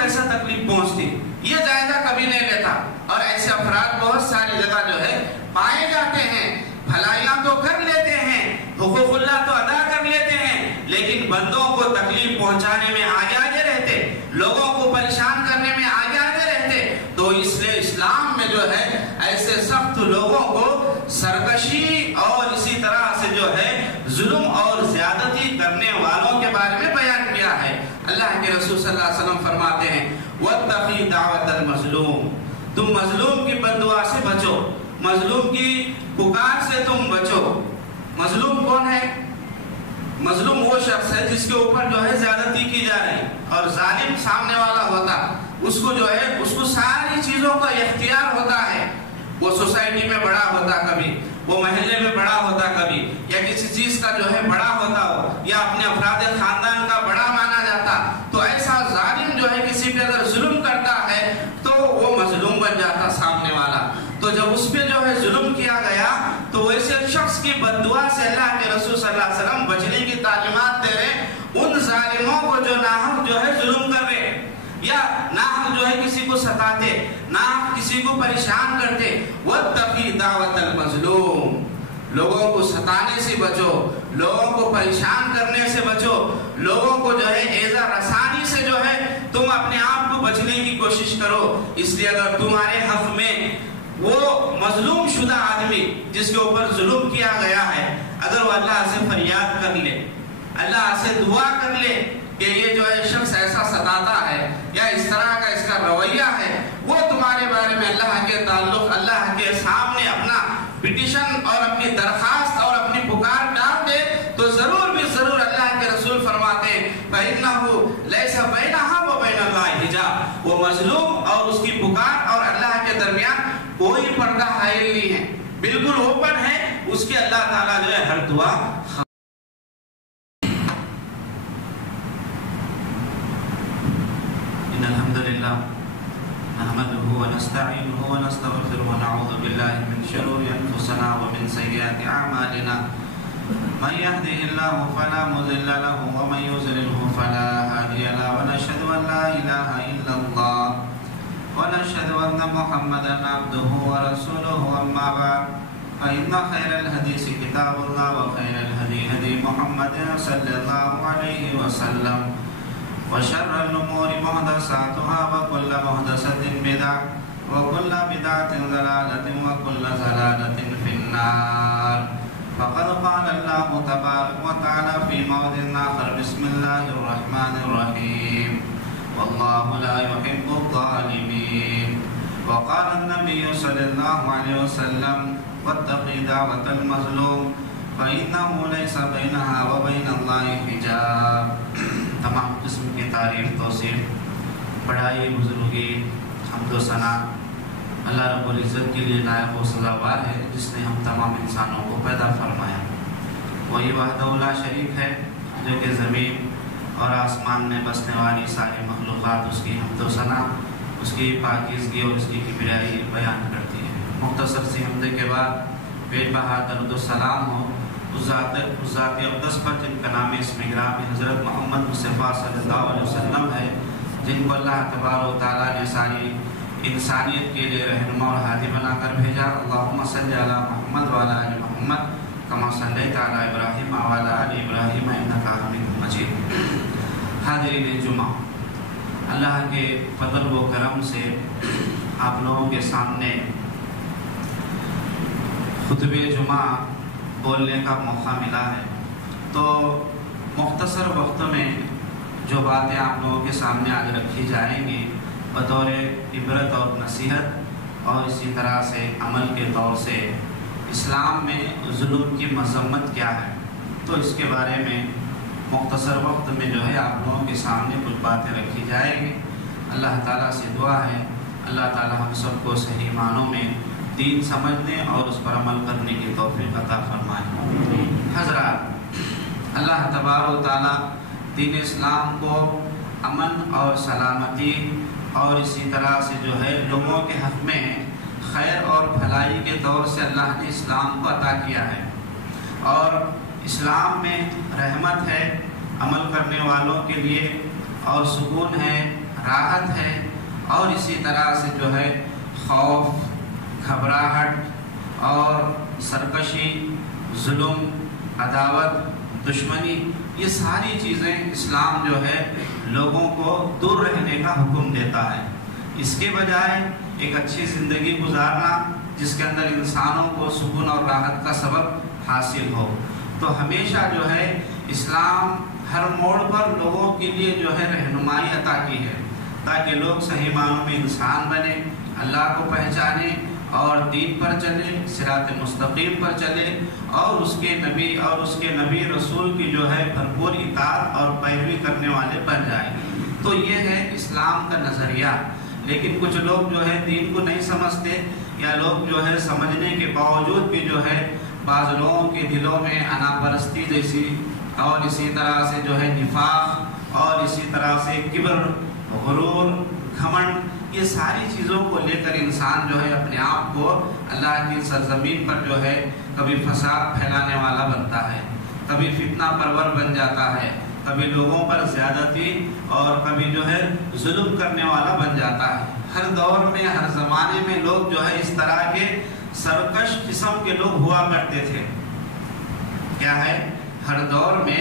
کیسا تکلیف پہنچتی، یہ جائزہ کبھی نہیں لیتا. اور ایسے افراد بہت ساری جگہ جو ہے پائے جاتے ہیں، بھلائیاں تو کر لیتے ہیں، حقوق اللہ تو ادا کر لیتے ہیں، لیکن بندوں کو تکلیف پہنچانے میں آگے آگے رہتے، لوگوں کو پریشان کرنے میں آگے آگے رہتے. تو اس لیے اسلام میں جو ہے ایسے سخت لوگوں کو سرکشی اور اسی طرح سے جو ہے ظلم اور زیادتی کرنے والوں کے بارے میں بیان کیا ہے. اللہ کے رسول صلی اللہ علیہ وسلم فرماتے ہیں وَاتَّقِي دَعْوَةَ الْمَظْلُومِ، تم مظلوم کی بددعا سے بچو، مظلوم کی پکار سے تم بچو. مظلوم کون ہے؟ مظلوم وہ شخص ہے جس کے اوپر جو ہے زیادتی کی جا رہی، اور ظالم سامنے والا ہوتا، اس کو جو ہے اس کو ساری چیزوں کا اختیار ہوتا ہے. وہ سوسائٹی میں بڑا ہوتا کبھی، وہ محلے میں بڑا ہوتا کبھی، یا کسی چیز کا جو ہے بڑا ہوتا ہو، یا اپنے افراد خاندان کا بڑا مانا جاتا. تو ایسا ظالم جو ہے کسی پہ اگر ظلم کرتا ہے تو وہ مظلوم بن جاتا سامنے والا. تو جب اس پہ جو ہے ظلم کیا گیا تو ویسے شخص کی بددعا سے اللہ کے رسول صلی اللہ علیہ وسلم بچنے کی تعلیمات دے رہے. ان ظالموں کو جو ناحق جو ہے ظلم کر رہے، یا ناحق جو ہے کسی کو ستاتے، ناحق کسی کو پریشان کرتے، وَاتَّقِي دَعْوَةَ الْمَظْلُومِ، لوگوں کو ستانے سے بچو، لوگوں کو پریشان کرنے سے بچو، لوگوں کو جو ہے ایذا رسانی سے جو ہے تم اپنے آپ کو بچنے کی کوشش کرو. اس لیے اگر تمہارے حق میں وہ مظلوم شدہ آدمی جس کے اوپر ظلم کیا گیا ہے، اگر وہ اللہ سے فریاد کر لے، اللہ سے دعا کر لے کہ یہ جو ہے شخص ایسا ستاتا ہے یا اس طرح کا اس کا رویہ ہے، وہ تمہارے بارے میں اللہ کے تعلق اللہ کے سامنے اپنا پٹیشن اور اپنی درخواست اور اپنی پکار ڈال دے، تو ضرور بھی ضرور اللہ کے رسول فرماتے ہیں فَإِنَّهُ لَيْسَ بَيْنَهَا وَبَيْنَ اللَّهِ حِجَابٌ، وہ مظلوم اور اس کی پکار اور اللہ کے درمیان کوئی پردہ حائل نہیں ہے، بالکل اوپن ہے. اس کے اللہ تعالیٰ جو ہے ہر دعا ان الحمد للہ نحمده ونستعینه ونستغفره ونعوذ باللہ من شرور انفسنا ومن سیئات اعمالنا من يهده الله فلا مضل له ومن يضلل فلا هادي له ونشهد ان لا اله الا الله ونشهد ان محمدا عبده ورسوله اما بعد فإن خير الحديث كتاب الله وخير الهدي هدي محمد صلى الله عليه وسلم وشر الأمور محدثاتها وكل محدثة بدعة وكل بدعة ضلالة وكل ضلالة في النار. فقد قال الله تبارك وتعالى في موضع آخر بسم الله الرحمن الرحيم والله لا يحب الظالمين. وقال النبي صلى الله عليه وسلم واتقي دعوة المظلوم فإنه ليس بينها وبين الله حجاب. تمام قسم کی تعریف، توصیف، بڑائی، بزرگی، حمد و ثنا اللہ رب العزت کے لیے لائق و سزاوار ہے جس نے ہم تمام انسانوں کو پیدا فرمایا. وہی وحدہ لا شریک ہے جو کہ زمین اور آسمان میں بسنے والی ساری مخلوقات اس کی حمد و ثنا، اس کی پاکیزگی اور اس کی کبریائی بیان کرتی ہے. مختصر سی حمد کے بعد بے بہا درود و سلام ہو اس ذات اقدس پر جن کا نام اسم گرامی حضرت محمد مصطفیٰ صلی اللہ علیہ وسلم ہے، جن کو اللہ تبارک و تعالیٰ نے ساری انسانیت کے لیے رہنما اور ہادی بنا کر بھیجا. اللہم صلی علی محمد وعلی آل محمد کما صلیت علی ابراہیم وعلی آل ابراہیم انک حمید مجید. حاضرین جمعہ، اللہ کے فضل و کرم سے آپ لوگوں کے سامنے خطبہ جمعہ بولنے کا موقع ملا ہے. تو مختصر وقت میں جو باتیں آپ لوگوں کے سامنے آج رکھی جائیں گی بطور عبرت اور نصیحت اور اسی طرح سے عمل کے طور سے اسلام میں ظلم کی مذمت کیا ہے، تو اس کے بارے میں مختصر وقت میں جو ہے آپ لوگوں کے سامنے کچھ باتیں رکھی جائیں گی. اللہ تعالیٰ سے دعا ہے اللہ تعالیٰ ہم سب کو صحیح معنوں میں دین سمجھنے اور اس پر عمل کرنے کی توفیق عطا فرمائے. حضرات، اللہ تبارک و تعالیٰ دین اسلام کو امن اور سلامتی اور اسی طرح سے جو ہے لوگوں کے حق میں خیر اور بھلائی کے طور سے اللہ نے اسلام کو عطا کیا ہے، اور اسلام میں رحمت ہے عمل کرنے والوں کے لیے اور سکون ہے راحت ہے، اور اسی طرح سے جو ہے خوف، گھبراہٹ اور سرکشی، ظلم، عداوت، دشمنی، یہ ساری چیزیں اسلام جو ہے لوگوں کو دور رہنے کا حکم دیتا ہے۔ اس کے بجائے ایک اچھی زندگی گزارنا جس کے اندر انسانوں کو سکون اور راحت کا سبب حاصل ہو۔ تو ہمیشہ جو ہے اسلام ہر موڑ پر لوگوں کے لیے جو ہے رہنمائی عطا کی ہے، تاکہ لوگ صحیح معنوں میں انسان بنے، اللہ کو پہچانے اور دین پر چلے، صراط مستقیم پر چلے، اور اس کے نبی رسول کی جو ہے بھرپور اطاعت اور پیروی کرنے والے بن جائیں۔ تو یہ ہے اسلام کا نظریہ۔ لیکن کچھ لوگ جو ہے دین کو نہیں سمجھتے، یا لوگ جو ہے سمجھنے کے باوجود بھی جو ہے بعض لوگوں کے دلوں میں انا پرستی جیسی، اور اسی طرح سے جو ہے نفاق، اور اسی طرح سے کبر، غرور، گھمنڈ، یہ ساری چیزوں کو لے کر انسان جو ہے اپنے آپ کو اللہ کی سرزمین پر جو ہے کبھی فساد پھیلانے والا بنتا ہے، کبھی فتنہ پرور بن جاتا ہے، کبھی لوگوں پر زیادتی اور کبھی جو ہے ظلم کرنے والا بن جاتا ہے۔ ہر دور میں، ہر زمانے میں لوگ جو ہے اس طرح کے سرکش قسم کے لوگ ہوا کرتے تھے۔ کیا ہے؟ ہر دور میں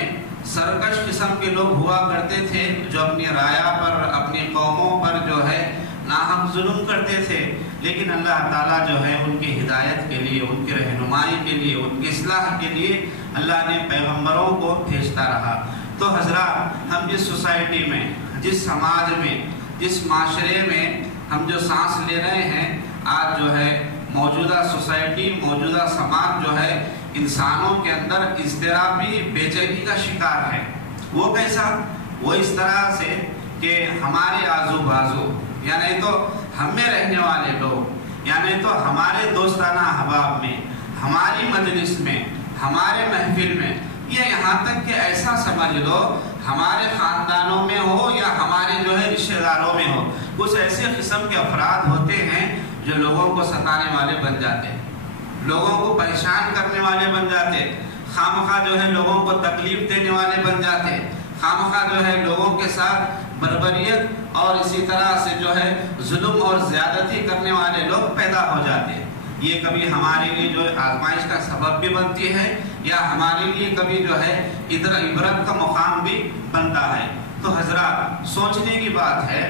سرکش قسم کے لوگ ہوا کرتے تھے، جو اپنی رایا پر، اپنی قوموں پر جو ہے ناحق ظلم کرتے تھے۔ لیکن اللہ تعالیٰ جو ہے ان کی ہدایت کے لیے، ان کی رہنمائی کے لیے، ان کی اصلاح کے لیے اللہ نے پیغمبروں کو بھیجتا رہا۔ تو حضرات، ہم جس سوسائٹی میں، جس سماج میں، جس معاشرے میں ہم جو سانس لے رہے ہیں، آج جو ہے موجودہ سوسائٹی، موجودہ سماج جو ہے انسانوں کے اندر اضطرابی بے چینی کا شکار ہے۔ وہ کیسا؟ وہ اس طرح سے کہ ہمارے آزو بازو، یعنی تو ہم میں رہنے والے لوگ، یعنی تو ہمارے دوستانہ احباب میں، ہماری مجلس میں، ہمارے محفل میں، یہ یہاں تک کہ ایسا سمجھ لو ہمارے خاندانوں میں ہو یا ہمارے جو ہے رشتہ داروں میں ہو، کچھ ایسے قسم کے افراد ہوتے ہیں جو لوگوں کو ستانے والے بن جاتے ہیں، لوگوں کو پریشان کرنے والے بن جاتے، خامخواہ جو ہے لوگوں کو تکلیف دینے والے بن جاتے، خامخواہ جو ہے لوگوں کے ساتھ بربریت اور اسی طرح سے جو ہے ظلم اور زیادتی کرنے والے لوگ پیدا ہو جاتے ہیں۔ یہ کبھی ہمارے لیے جو آزمائش کا سبب بھی بنتی ہے، یا ہمارے لیے کبھی جو ہے عبرت کا مقام بھی بنتا ہے۔ تو حضرات، سوچنے کی بات ہے،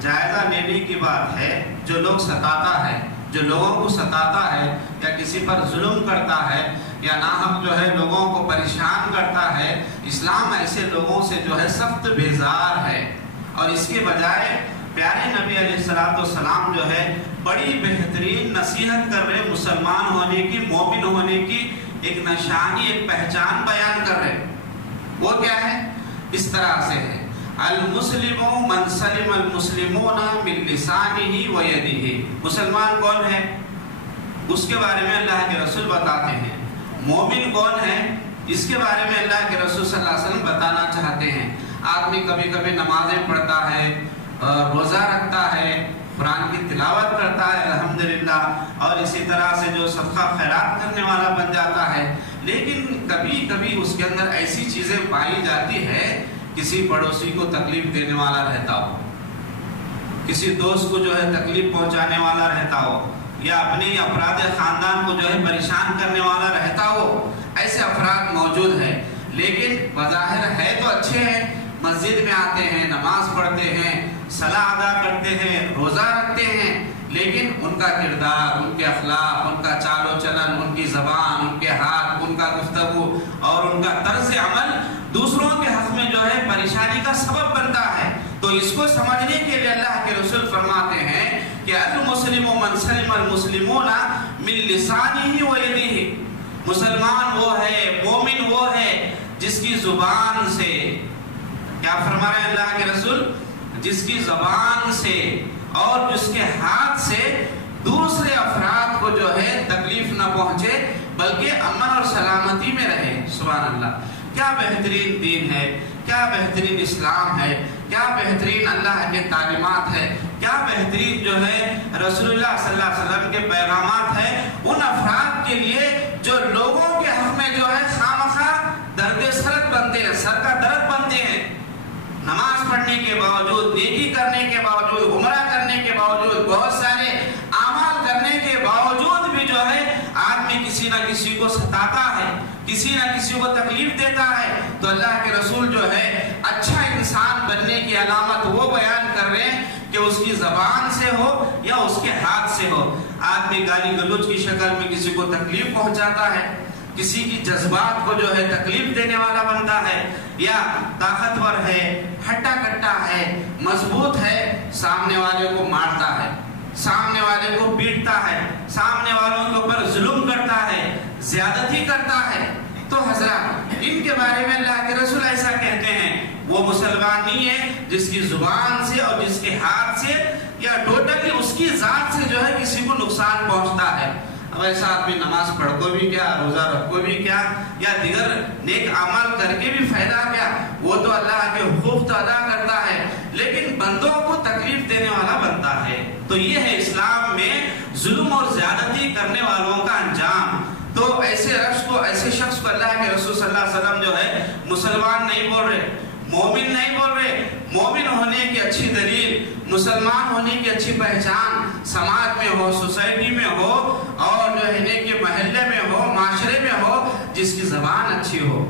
جائزہ لینے کی بات ہے، جو لوگ ستاتا ہے، جو لوگوں کو ستاتا ہے یا کسی پر ظلم کرتا ہے یا ناحق جو ہے لوگوں کو پریشان کرتا ہے، اسلام ایسے لوگوں سے جو ہے سخت بیزار ہے۔ اور اس کے بجائے پیارے نبی علیہ السلام جو ہے بڑی بہترین نصیحت کر رہے، مسلمان ہونے کی، مومن ہونے کی ایک نشانی، ایک پہچان بیان کر رہے۔ وہ کیا ہے؟ اس طرح سے ہے، المسلم من سلم المسلمون من لسانہ و یدہ۔ مسلمان کون ہے؟ اس کے بارے میں اللہ کے رسول بتاتے ہیں۔ مومن کون ہے؟ اس کے بارے میں اللہ کے رسول صلی اللہ علیہ وسلم بتانا چاہتے ہیں۔ آدمی کبھی کبھی نمازیں پڑھتا ہے، روزہ رکھتا ہے، قرآن کی تلاوت کرتا ہے الحمدللہ، اور اسی طرح سے جو صدقہ خیرات کرنے والا بن جاتا ہے، لیکن کبھی کبھی اس کے اندر ایسی چیزیں پائی جاتی ہے، کسی پڑوسی کو تکلیف دینے والا رہتا ہو، کسی دوست کو جو ہے تکلیف پہنچانے والا رہتا ہو، یا اپنے افراد خاندان کو جو ہے پریشان کرنے والا رہتا ہو۔ ایسے افراد موجود ہیں، لیکن بظاہر ہے تو اچھے ہیں، مسجد میں آتے ہیں، نماز پڑھتے ہیں، صلاح ادا کرتے ہیں، روزہ رکھتے ہیں، لیکن ان کا کردار، ان کے اخلاق، ان کا چال و چلن، ان کی زبان، ان کے ہاتھ، ان کا گفتگو اور ان کا طرز عمل دوسروں کے حق میں جو ہے پریشانی کا سبب بنتا ہے۔ تو اس کو سمجھنے کے لیے اللہ کے رسول فرماتے ہیں کہ المسلم من سلم المسلمون من لسانہ و یدہ۔ مسلمان وہ ہے، مومن وہ ہے جس کی زبان سے، کیا فرما رہے ہیں اللہ کے رسول؟ جس کی زبان سے اور جس کے ہاتھ سے دوسرے افراد کو جو ہے تکلیف نہ پہنچے، بلکہ امن اور سلامتی میں رہے۔ سبحان اللہ! کیا بہترین دین ہے، کیا بہترین اسلام ہے، کیا بہترین اللہ کے تعلیمات ہے، کیا بہترین جو ہے رسول اللہ صلی اللہ علیہ وسلم کے پیغامات ہیں ان افراد کے لیے جو لوگوں کے حق میں جو ہے خامخواہ درد سرد بنتے ہیں، سر کا درد بنتے ہیں، نماز پڑھنے کے باوجود، نیکی کرنے کے بہت سارے اعمال کرنے کے باوجود بھی جو ہے آدمی کسی نہ کسی کو ستاتا ہے، کسی نہ کسی کو تکلیف دیتا ہے، تو اللہ کے رسول جو ہے اچھا انسان بننے کی علامت وہ بیان کر رہے ہیں کہ اس کی زبان سے ہو یا اس کے ہاتھ سے ہو، آدمی گالی گلوچ کی شکل میں کسی کو تکلیف پہنچاتا ہے، کسی کی جذبات کو جو ہے تکلیف دینے والا بنتا ہے، یا طاقتور ہے، ہٹا کٹا ہے، مضبوط ہے، سامنے والے کو مارتا ہے، سامنے والے کو پیٹتا ہے، سامنے والوں کے اوپر ظلم کرتا ہے، زیادتی کرتا ہے، تو حضرات ان کے بارے میں اللہ کے رسول ایسا کہتے ہیں وہ مسلمان نہیں ہے جس کی زبان سے اور جس کے ہاتھ سے یا ٹوٹلی اس کی ذات سے جو ہے کسی کو نقصان پہنچتا ہے۔ اب ایسا آدمی نماز پڑھ کو بھی کیا، روزہ رکھ کو بھی کیا، یا دیگر نیک اعمال کر کے بھی فائدہ کیا، وہ تو اللہ کے حقوق تو ادا کرتا ہے لیکن بندوں کو تکلیف دینے والا بنتا ہے۔ تو یہ ہے اسلام میں ظلم اور زیادتی کرنے والوں کا انجام۔ تو ایسے شخص کو اللہ کے رسول صلی اللہ علیہ وسلم جو ہے مسلمان نہیں بول رہے، مومن نہیں بول رہے۔ مومن ہونے کی اچھی دلیل، مسلمان ہونے کی اچھی پہچان سماج میں ہو، سوسائٹی میں ہو، اور جو ہے کہ محلے میں ہو، معاشرے میں ہو، جس کی زبان اچھی ہو،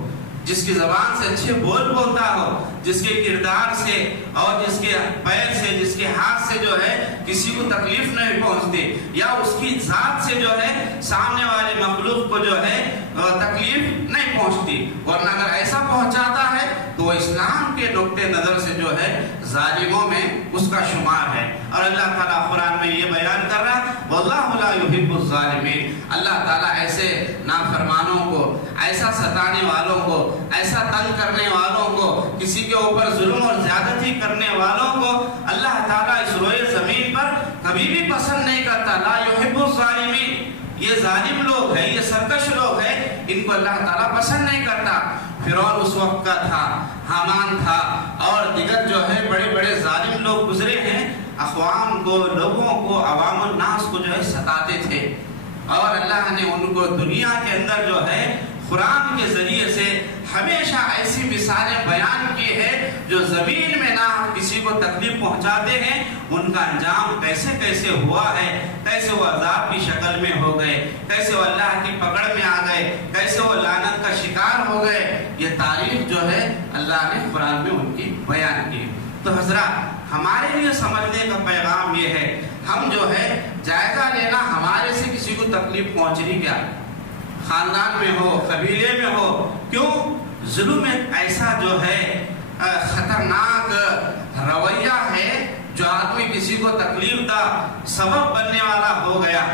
جس کی زبان سے اچھے بول بولتا ہو، جس کے کردار سے اور جس کے پیر سے، جس کے ہاتھ سے جو ہے کسی کو تکلیف نہیں پہنچتی، یا اس کی ذات سے جو ہے سامنے والے مخلوق کو جو ہے تکلیف نہیں پہنچتی، ورنہ اگر ایسا پہنچاتا ہے تو اسلام کے نقطے نظر سے جو ہے ظالموں میں اس کا شمار ہے۔ اور اللہ تعالیٰ قرآن میں یہ بیان کر رہا ہے وَاللَّهُ لَا يُحِبُّ الظَّالِمِينَ، اللہ تعالیٰ ایسے نافرمانوں کو، ایسا ستانے والوں کو، ایسا تنگ کرنے والوں کو، کسی کے اوپر ظلم اور زیادتی کرنے والوں کو اللہ تعالیٰ اس روئے زمین پر کبھی بھی پسند نہیں کرتا۔ لا يحب الظالمین، یہ ظالم لوگ ہیں، یہ سرکش لوگ ہیں، ان کو اللہ تعالیٰ پسند نہیں کرتا۔ فرعون اس وقت کا تھا، حامان تھا، اور دیگر جو ہے بڑے بڑے ظالم لوگ گزرے ہیں، اقوام کو، لوگوں کو، عوام الناس کو جو ہے ستاتے تھے، اور اللہ نے ان کو دنیا کے اندر جو ہے قرآن کے ذریعے سے ہمیشہ ایسی مثالیں بیان کی ہے جو زمین میں نہ کسی کو تکلیف پہنچاتے ہیں، ان کا انجام کیسے کیسے ہوا ہے، کیسے وہ عذاب کی شکل میں ہو گئے، کیسے وہ اللہ کی پکڑ میں آ گئے، کیسے وہ لعنت کا شکار ہو گئے، یہ تاریخ جو ہے اللہ نے قرآن میں ان کی بیان کی۔ تو حضرات ہمارے لیے سمجھنے کا پیغام یہ ہے، ہم جو ہے جائزہ لینا ہمارے سے کسی کو تکلیف پہنچ رہی کیا، خاندان میں ہو، قبیلے میں ہو، کیوں ظلم ایک ایسا جو ہے خطرناک رویہ ہے جو آدمی کسی کو تکلیف دا سبب بننے والا ہو گیا۔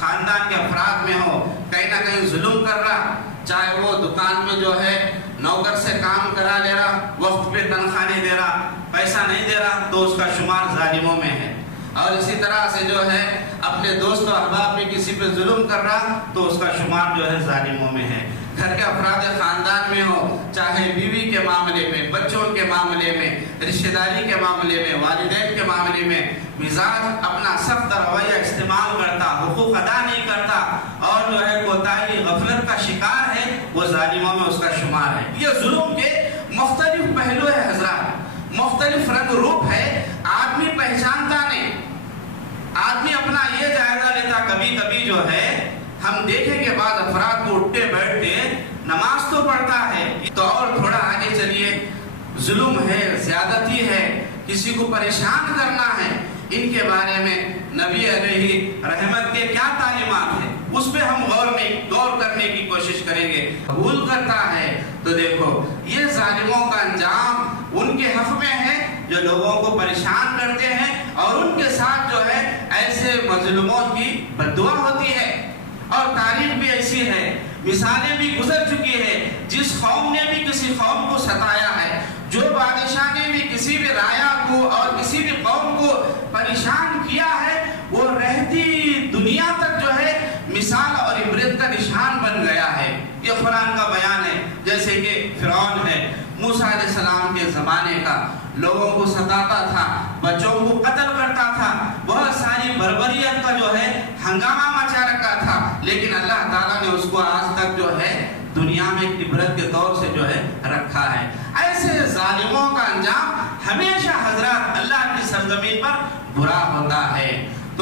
خاندان کے افراد میں ہو، کہیں نہ کہیں ظلم کر رہا، چاہے وہ دکان میں جو ہے نوکر سے کام کرا لے رہا، وقت پہ تنخواہ نہیں دے رہا، پیسہ نہیں دے رہا، تو اس کا شمار ظالموں میں ہے۔ اور اسی طرح سے جو ہے اپنے دوست و احباب میں کسی پہ ظلم کر رہا تو اس کا شمار جو ہے ظالموں میں ہے۔ گھر کے افراد خاندان میں ہو، چاہے بیوی کے معاملے میں، بچوں کے معاملے میں، رشتہ داری کے معاملے میں، والدین کے معاملے میں مزاج اپنا سخت رویہ استعمال کرتا، حقوق ادا نہیں کرتا، اور جو ہے کوتاہی غفلت کا شکار ہے، وہ ظالموں میں اس کا شمار ہے۔ یہ ظلم کے مختلف پہلو ہے حضرات، مختلف رنگ روپ ہے، آدمی پہچانتا نہیں۔ آدمی اپنا یہ جائزہ لیتا، کبھی کبھی جو ہے ہم دیکھیں کہ بعض افراد کو اٹھتے بیٹھتے نماز تو پڑھتا ہے، تو اور تھوڑا آگے چلیے ظلم ہے، زیادتی ہے، کسی کو پریشان کرنا ہے، ان کے بارے میں نبی علیہ رحمت کے کیا تعلیمات ہیں، اس پہ ہم غور کرنے کی کوشش کریں گے۔ قبول کرتا ہے تو دیکھو یہ ظالموں کا انجام ان کے حق میں ہے جو لوگوں کو پریشان کرتے ہیں، اور ان کے ساتھ جو ہے ایسے مظلوموں کی بددعا ہوتی ہے۔ اور تاریخ بھی ایسی ہے، مثالیں بھی گزر چکی ہے، جس قوم نے بھی کسی قوم کو ستایا ہے، جو بادشاہ نے بھی کسی بھی رایا کو اور کسی بھی قوم کو پریشان کیا ہے، وہ رہتی دنیا تک جو ہے مثال اور عبرت کا نشان بن گیا ہے۔ یہ قرآن کا بیان ہے، جیسے کہ فرعون ہے، موسیٰ علیہ السلام کے زمانے کا، لوگوں کو ستاتا تھا، بچوں کو قتل کرتا تھا، بہت ساری بربریت کا جو ہے ہنگامہ مچا رکھا تھا، لیکن اللہ تعالیٰ نے اس کو آج تک جو ہے دنیا میں عبرت کے طور سے جو ہے رکھا ہے۔ ایسے ظالموں کا انجام ہمیشہ حضرات اللہ کی سرزمین پر برا ہوتا ہے۔ تو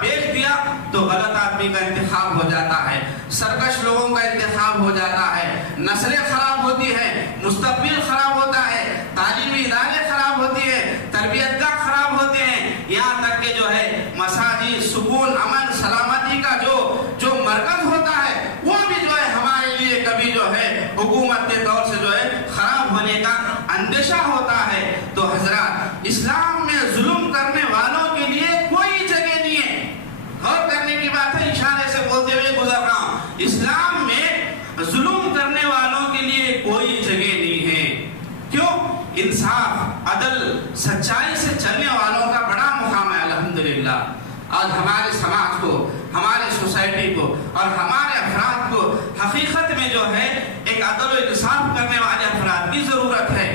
بیچ دیا تو غلط آدمی کا انتخاب ہو جاتا ہے، سرکش لوگوں کا انتخاب ہو جاتا ہے، نسلیں خراب ہوتی ہے، مستقبل خراب ہوتا ہے، تعلیمی ادارے خراب ہوتی ہے، تربیت گاہ خراب ہوتے ہیں، یہاں تک کہ جو ہے مساجد سکون امن سلامتی کا جو مرکز ہوتا ہے وہ بھی جو ہے ہمارے لیے کبھی جو ہے حکومت کے دور سے جو ہے خراب ہونے کا اندیشہ ہوتا ہے۔ تو حضرات، اسلام میں ظلم کرنے والوں کے لیے کوئی جگہ نہیں ہے۔ غور کرنے کی بات ہے، اشارے سے بولتے ہوئے گزر رہا ہوں، اسلام میں ظلم کرنے والوں کے لیے کوئی جگہ نہیں ہے۔ کیوں؟ انصاف عدل سچائی سے چلنے والوں کا بڑا مقام ہے الحمدللہ۔ آج ہمارے سماج کو، ہمارے سوسائٹی کو اور ہمارے افراد کو حقیقت میں جو ہے ایک عدل و انصاف کرنے والے افراد کی ضرورت ہے۔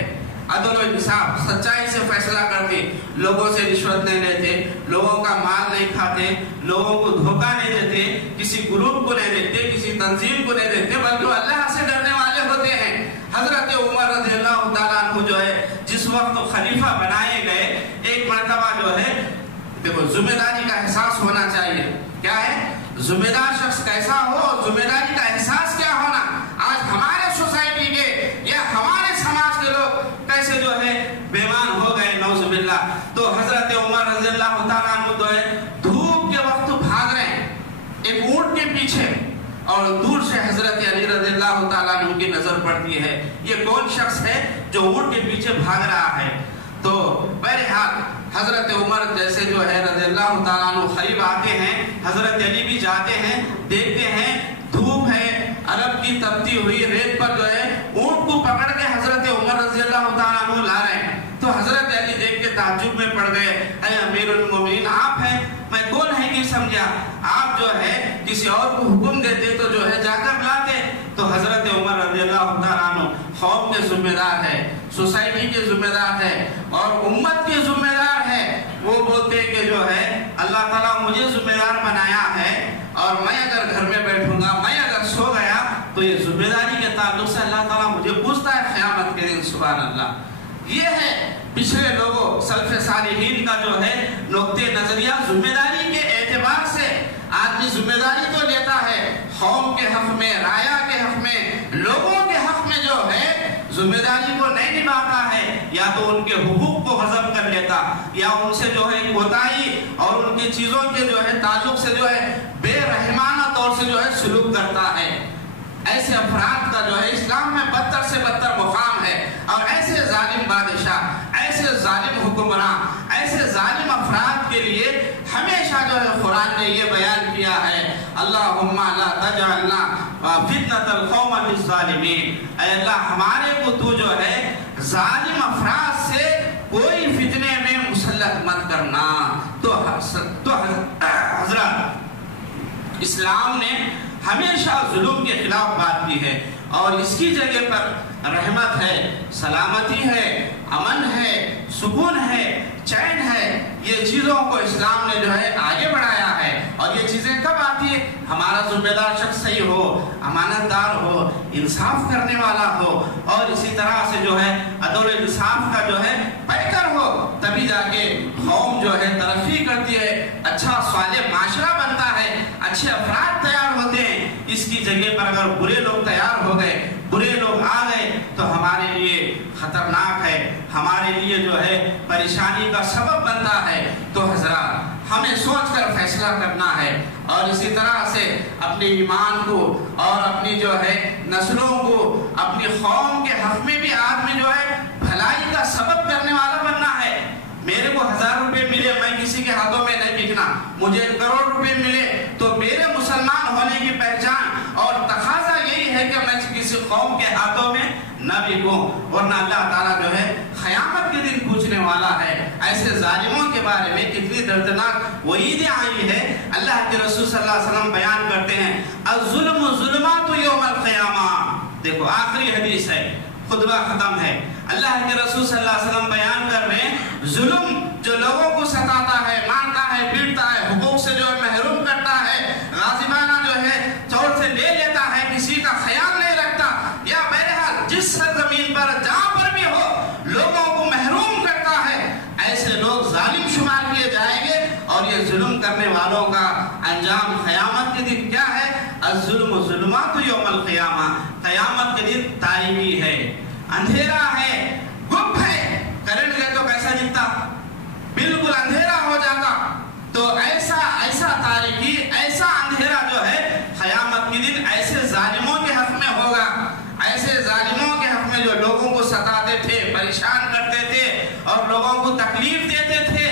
عدل و انصاف، سچائی سے فیصلہ کرتے، لوگوں سے رشوت نہیں لیتے، لوگوں کا مال نہیں کھاتے، لوگوں کو دھوکہ نہیں دیتے، کسی گروپ کو نہیں دیتے، کسی تنظیم کو نہیں دیتے، بلکہ اللہ سے ڈرنے والے ہوتے ہیں۔ حضرت عمر رضی اللہ تعالیٰ عنہ جو ہے جس وقت خلیفہ بنائے گئے، ایک مرتبہ جو ہے دیکھو ذمہ داری کا احساس ہونا چاہیے۔ کیا ہے؟ ذمہ دار شخص کیسا ہو، ذمہ داری کا احساس کیا ہونا۔ آج ہمارے سوسائٹی کے یا ہمارے سماج کے لوگ کیسے جو ہے بیمان ہو گئے، نعوذ باللہ۔ تو حضرت عمر رضی اللہ تعالیٰ عنہ جو ہے دھوپ کے وقت بھاگ رہے ہیں ایک اونٹ کے پیچھے، اور دور سے حضرت علی رضی اللہ تعالیٰ عنہ کی نظر پڑتی ہے، یہ کون شخص ہے جو اونٹ کے پیچھے بھاگ رہا ہے۔ تو بہرحال حضرت عمر جیسے جو ہے رضی اللہ تعالیٰ عنہ قریب آتے ہیں، حضرت علی بھی جاتے ہیں، دیکھتے ہیں دھوپ ہے، عرب کی تپتی ہوئی ریت پر جو ہے اونٹ کو پکڑ کے حضرت عمر رضی اللہ تعالیٰ عنہ لا رہے ہیں۔ تو حضرت علی دیکھ کے تعجب میں پڑ گئے، اے امیر المومنین آپ ہیں؟ میں کون ہے کہ سمجھا، آپ جو ہے کسی اور کو حکم دیتے تو جو ہے جا کر لاتے۔ تو حضرت عمر رضی اللہ تعالیٰ عنہ قوم کے ذمہ دار ہے، سوسائٹی کے ذمہ دار ہے اور امت کے ذمہ دار ہے۔ وہ بولتے ہیں کہ جو ہے اللہ تعالیٰ مجھے ذمہ دار بنایا ہے، اور میں اگر گھر میں بیٹھوں گا، میں اگر سو گیا تو یہ ذمہ داری کے تعلق سے اللہ تعالیٰ مجھے پوچھتا ہے قیامت کے دن۔ سبحان اللہ، یہ ہے پچھلے لوگوں سلف صالحین کا جو ہے نقطۂ نظریہ۔ ذمہ داری کے اعتبار سے آدمی ذمہ داری تو لیتا ہے، قوم کے حق میں، رایا کے حق میں، لوگوں کے حق میں جو ہے ذمہ داری کو نہیں نبھاتا ہے، یا تو ان کے حقوق کو ہضم کر لیتا، یا ان سے جو ہے کوتاہی اور ان کی چیزوں کے جو ہے تعلق سے جو ہے بے رحمانہ طور سے جو ہے سلوک کرتا ہے۔ ایسے افراد کا جو ہے اسلام میں بدتر سے بدتر مقام ہے، اور ایسے ظالم بادشاہ، ایسے ظالم حکمراں، ایسے ظالم افراد کے لیے ہمیشہ جو ہے قرآن نے یہ بیان کیا ہے، اللہم لا تجعلنا فتنة القوم للظالمین، اے اللہ ہمارے کو تو جو ہے ظالم افراد سے کوئی فتنے میں مسلط مت کرنا۔ تو حضرات، اسلام نے ہمیشہ ظلم کے خلاف بات کی ہے، اور اس کی جگہ پر رحمت ہے، سلامتی ہے، امن ہے، سکون ہے، چین ہے، یہ چیزوں کو اسلام نے جو ہے آگے بڑھایا ہے۔ اور یہ چیزیں کب آتی ہے؟ ہمارا ذمہ دار شخص صحیح ہو، امانت دار ہو، انصاف کرنے والا ہو، اور اسی طرح سے جو ہے عدل و انصاف کا جو ہے پیکر ہو، تبھی جا کے قوم جو ہے ترقی کرتی ہے، اچھا صالح معاشرہ بنتا ہے، اچھے افراد تیار ہوتے ہیں۔ اس کی جگہ پر اگر برے لوگ تیار ہو گئے، برے لوگ آ گئے، تو ہمارے لیے خطرناک ہے، ہمارے لیے جو ہے پریشانی کا سبب بنتا ہے۔ تو حضرات، ہمیں سوچ کر فیصلہ کرنا ہے، اور اسی طرح سے اپنے ایمان کو اور اپنی جو ہے نسلوں کو، اپنی قوم کے حق میں بھی آدمی جو ہے بھلائی کا سبب کرنے والا بننا ہے۔ میرے کو 1000 روپے ملے، میں کسی کے ہاتھوں میں نہیں بکنا، مجھے 1 کروڑ روپے ملے تو میرے مسلمان ہونے کی پہچان اور تقاضا یہی ہے کہ میں کسی قوم کے ہاتھوں میں نہ بکوں، ورنہ اللہ تعالیٰ جو ہے قیامت کے دن پوچھنے والا ہے۔ ایسے ظالموں کے بارے میں کتنی دردناک وعید آئی ہے، اللہ کے رسول صلی اللہ علیہ وسلم بیان کرتے ہیں، الظلم ظلمات یوم القیامہ۔ دیکھو آخری حدیث ہے، خطبہ ختم ہے، اللہ کے رسول صلی اللہ علیہ وسلم بیان کر رہے ہیں، ظلم جو لوگوں کو ستاتا ہے، مارتا ہے، پیٹتا ہے، حقوق سے جو ہے محروم کرتا ہے، غاصبانہ جو ہے چور سے لے لیتا ہے، کسی کا خیال نہیں رکھتا، یا بہرحال جس سرزمین پر جہاں پر بھی ہو لوگوں کو محروم کرتا ہے، ایسے لوگ ظالم شمار کیے جائیں گے، اور یہ ظلم کرنے والوں ہوگا. انجام قیامت کے دن کیا ہے؟ الظلم ظلمات یوم القیامہ. قیامت کے دن تاریکی ہے، اندھیرا ہے، گپ ہے. کرنٹ گئے تو کیسا دکھتا؟ بالکل اندھیرا ہو جاتا. تو ایسا تاریکی، ایسا اندھیرا جو ہے قیامت کے دن ایسے ظالموں کے حق میں ہوگا. ایسے ظالموں کے حق میں جو لوگوں کو ستاتے تھے، پریشان کرتے تھے اور لوگوں کو تکلیف دیتے تھے،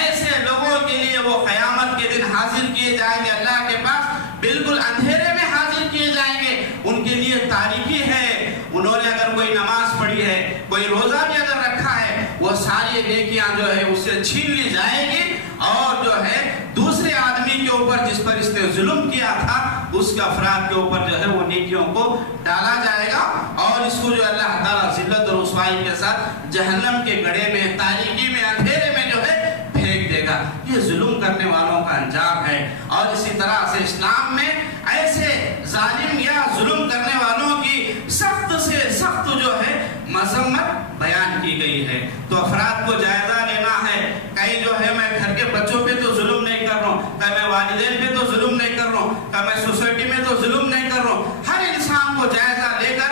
ایسے لوگوں کے لیے وہ قیامت کے دن حاضر کیے جائیں گے اللہ کے پاس. بالکل اندھیرے میں حاضر کیے جائیں گے. ان کے لیے تاریکی ہے. انہوں نے اگر کوئی نماز پڑھی ہے، کوئی روزہ بھی اگر رکھا ہے، وہ ساری نیکیاں جو ہے اس سے چھین لی جائیں گی. اور جو ہے دوسرے آدمی کے اوپر جس پر اس نے ظلم کیا تھا، اس کے افراد کے اوپر جو ہے وہ نیکیوں کو ڈالا جائے گا. اور اس کو جو اللہ تعالیٰ ذلت اور رسوائی کے ساتھ جہنم کے گڑھے میں، تاریکی میں، اندھیرے میں جو ہے پھینک دے گا. یہ ظلم کرنے والوں کا انجام ہے. اور اسی طرح سے اسلام میں ایسے ظالم یا ظلم کرنے والوں کی سخت سے سخت جو ہے مذمت بیان کی گئی ہے. تو افراد کو جائزہ لینا ہے. کہیں جو ہے میں گھر کے بچوں پہ تو ظلم نہیں کر رہا ہوں، کہیں میں والدین پہ تو ظلم نہیں کر رہا ہوں، کہیں میں سوسائٹی میں تو ظلم نہیں کر رہا ہوں. ہر انسان کو جائزہ لے کر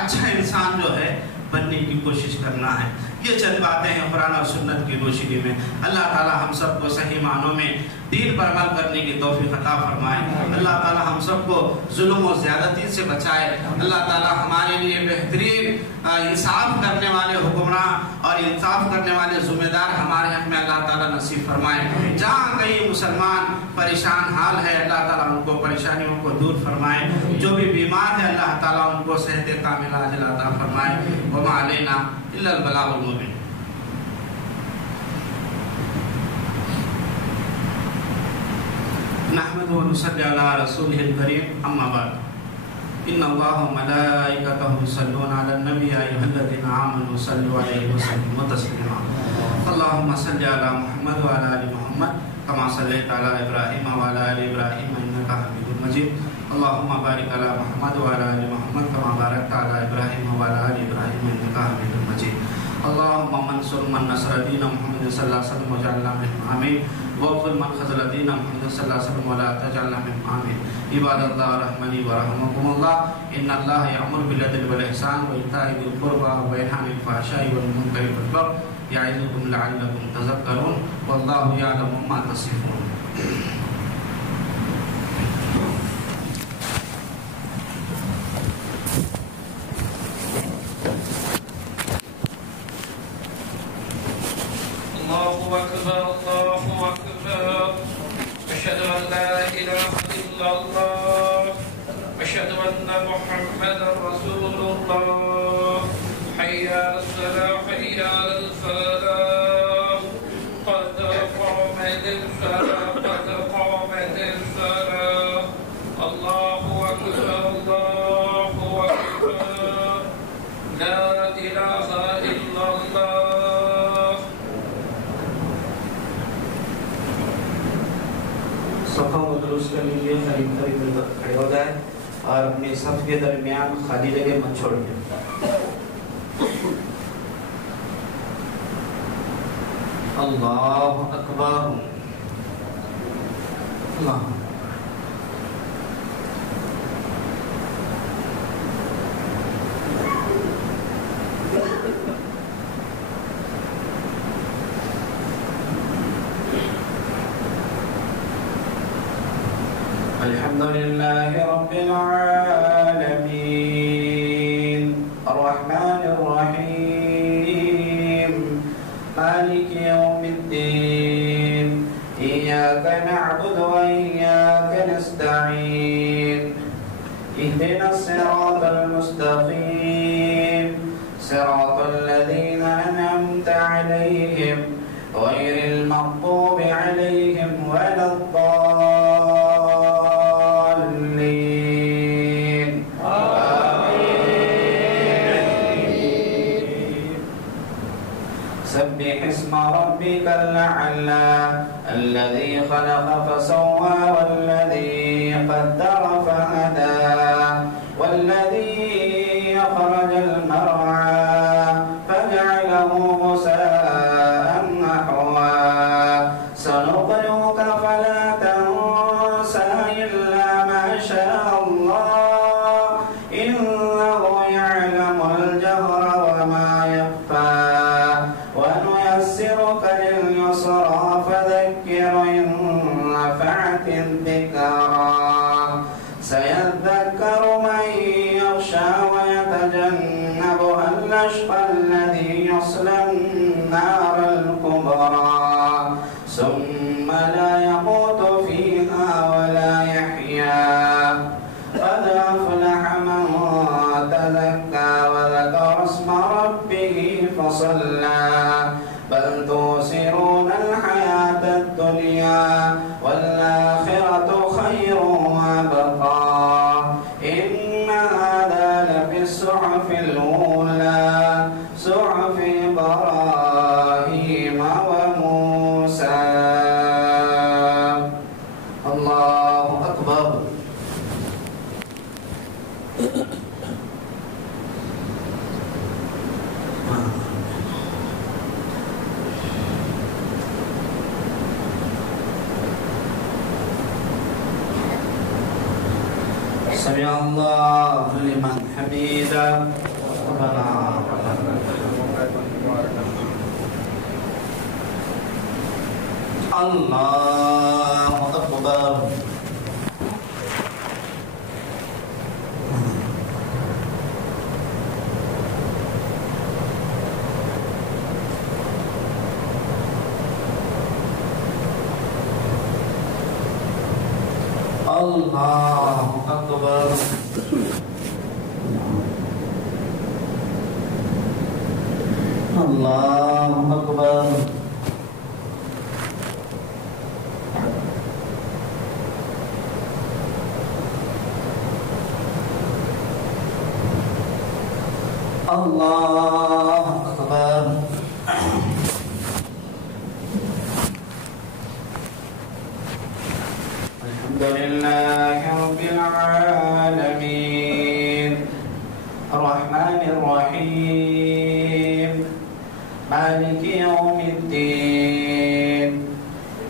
اچھا انسان جو ہے بننے کی کوشش کرنا ہے. یہ چند باتیں ہیں قرآن اور سنت کی روشنی میں. اللہ تعالیٰ ہم سب کو صحیح معنوں میں دین پر عمل کرنے کی توفیق عطا فرمائے. اللہ تعالیٰ ہم سب کو ظلم و زیادتی سے بچائے. اللہ تعالیٰ ہمارے لیے بہترین انصاف کرنے والے حکمراں اور انصاف کرنے والے ذمہ دار ہمارے حق میں اللہ تعالیٰ نصیب فرمائے. جہاں کئی مسلمان پریشان حال ہے، اللہ تعالیٰ ان کو پریشانیوں کو دور فرمائے. جو بھی بیمار ہے اللہ تعالیٰ ان کو صحت کاملہ عاجلہ عطا فرمائے. وما علینا الا البلاغ المبین. نحمده ونصلي على رسوله الكريم. اما بعد ان الله وملائكته يصلون على النبي يا ايها الذين امنوا صلوا عليه وسلموا تسليما. اللهم صل على محمد وعلى ال محمد كما صليت على ابراهيم وعلى ال ابراهيم انك حميد مجيد. اللهم بارك على محمد وعلى ال محمد كما باركت على ابراهيم وعلى ال ابراهيم انك حميد مجيد. اللهم انصر من نصر دين محمد صلى الله عليه وسلم واجعلنا منهم آمين. واغفر من خذل دين محمد صلى الله عليه وسلم ولا تجعلنا منهم آمين. عباد الله رحمني ورحمكم الله. ان الله يأمر بالعدل والإحسان وإيتاء ذي القربى وينهى عن الفحشاء والمنكر والبغي يعظكم لعلكم تذكرون. والله يعلم ما تصفون. الله أكبر الله أكبر. أشهد أن لا إله إلا الله أشهد أن محمدا رسول الله. حي على الصلاة حي على الفلاح قد قامت الصلاة قد قامت الصلاة. الله أكبر الله أكبر. لا إله إلا الله. صفوں کو درست کر لیجیے. قریب قریب کھڑے ہو جائیں اور اپنے صف کے درمیان خالی جگہ مت چھوڑیے. اللہ اکبر. اللہ الحمد لله رب العالمين الرحمن الرحيم مالك يوم الدين إياك نعبد وإياك نستعين اهدنا الصراط المستقيم صراط الذين أنعمت عليهم غير المغضوب عليهم ولا الضالين. سبح اسم ربك الأعلى الذي خلق فسوى والذي قدر فهدى والذي الله أكبر. سمع الله لمن حمده ربنا الله أكبر. الله أكبر. الله أكبر. الله أكبر. الحمد لله رب العالمين الرحمن الرحيم مالك يوم الدين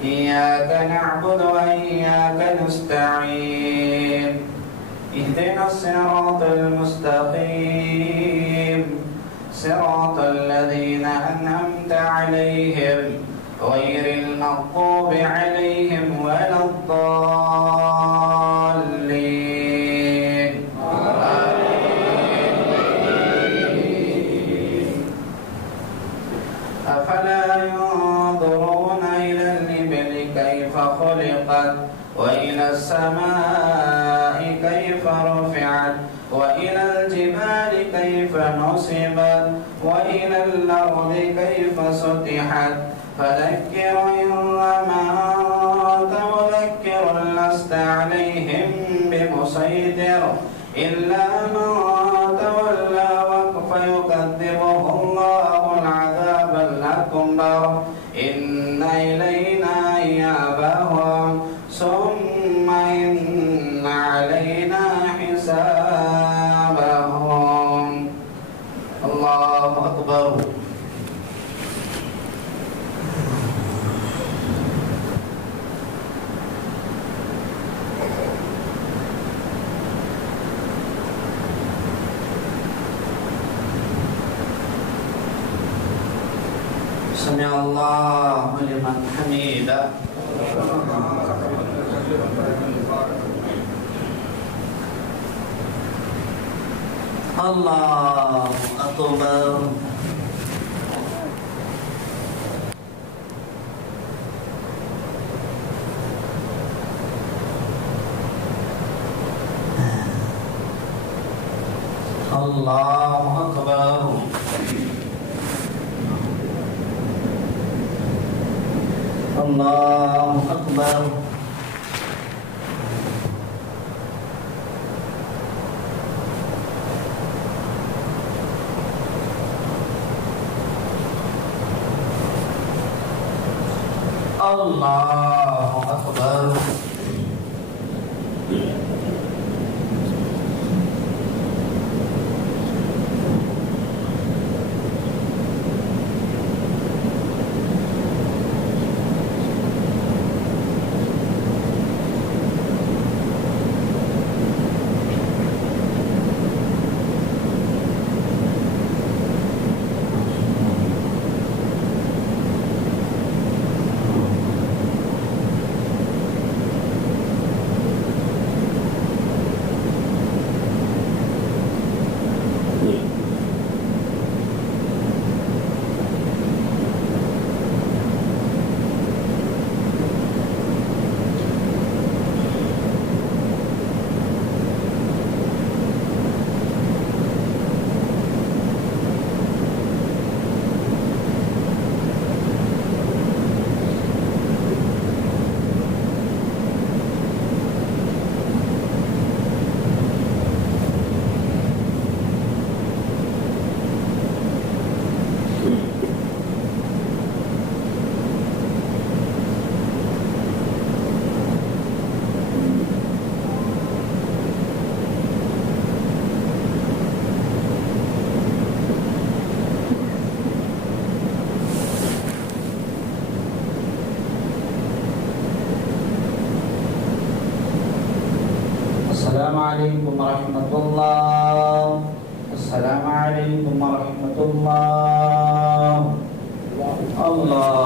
إياك نعبد وإياك نستعين اهدنا الصراط المستقيم صراط الذين أنعمت عليهم غير المغضوب عليهم ولا الضالين. أفلا ينظرون إلى الإبل كيف خلقت وإلى السماء كيف رفعت وإلى الجبال كيف نصبت وإلى الأرض كيف سطحت فذكر إنما أنت مذكر لست عليهم بمسيطر إلا من تولى فيكذبه الله العذاب الأكبر إن إلينا إيابهم ثم إن علينا حسابهم. الله أكبر. سمع الله لمن حمده. الله أكبر. الله أكبر. الله أكبر. الله أكبر. السلام عليكم ورحمة الله. السلام عليكم ورحمة الله. الله